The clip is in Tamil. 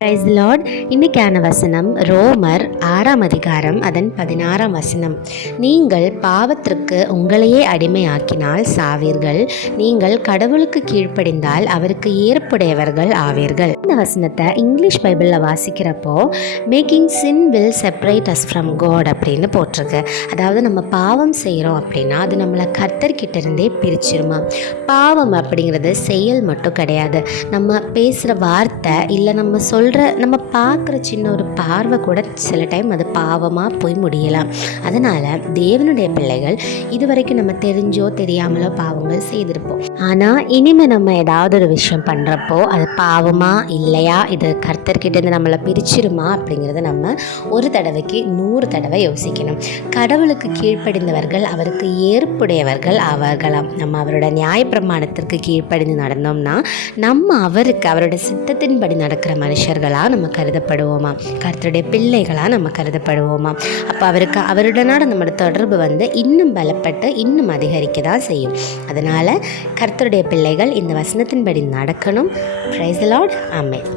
Praise the Lord. இன்னைக்கான வசனம் ரோமர் 6ஆம் அதிகாரம் அதன் 16ஆம் வசனம். நீங்கள் பாவத்திற்கு உங்களையே அடிமையாக்கினால் சாவீர்கள், நீங்கள் கடவுளுக்கு கீழ்ப்படிந்தால் அவருக்கு ஏற்புடையவர்கள் ஆவீர்கள். இந்த வசனத்தை இங்கிலீஷ் பைபிளில் வாசிக்கிறப்போ making sin will separate us from God அப்படின்னு போட்டிருக்கு. அதாவது நம்ம பாவம் செய்கிறோம் அப்படின்னா அது நம்மளை கர்த்தர்கிட்ட இருந்தே பிரிச்சிருமா. பாவம் அப்படிங்கிறது செயல் மட்டும் கிடையாது. நம்ம பேசுகிற வார்த்தை இல்லை நம்ம பார்க்குற சின்ன ஒரு பார்வை கூட சில டைம் அது பாவமாக போய் முடியலாம். அதனால் தேவனுடைய பிள்ளைகள் இதுவரைக்கும் நம்ம தெரிஞ்சோ தெரியாமலோ பாவங்கள் செய்திருப்போம். ஆனால் இனிமேல் நம்ம ஏதாவது ஒரு விஷயம் பண்ணுறப்போ அது பாவமா இல்லையா, இது கர்த்தர்கிட்டேருந்து நம்மளை பிரிச்சிருமா அப்படிங்கிறத நம்ம ஒரு தடவைக்கு 100 தடவை யோசிக்கணும். கடவுளுக்கு கீழ்ப்படிந்தவர்கள் அவருக்கு ஏற்புடையவர்கள் ஆவார்களாம். நம்ம அவரோட நியாயப்பிரமாணத்திற்கு கீழ்ப்படிந்து நடந்தோம்னா நம்ம அவரோட சித்தத்தின்படி நடக்கிற மனுஷர்களாக நம்ம கருதப்படுவோமா, கர்த்தருடைய பிள்ளைகளாக நம்ம கருதப்படுவோமா. அப்போ அவருடனோட நம்மளோட தொடர்பு இன்னும் பலப்பட்டு இன்னும் அதிகரிக்க தான் செய்யும். அதனால் கர்த்தருடைய பிள்ளைகள் இந்த வசனத்தின்படி நடக்கணும். Praise the Lord. ஆமென்.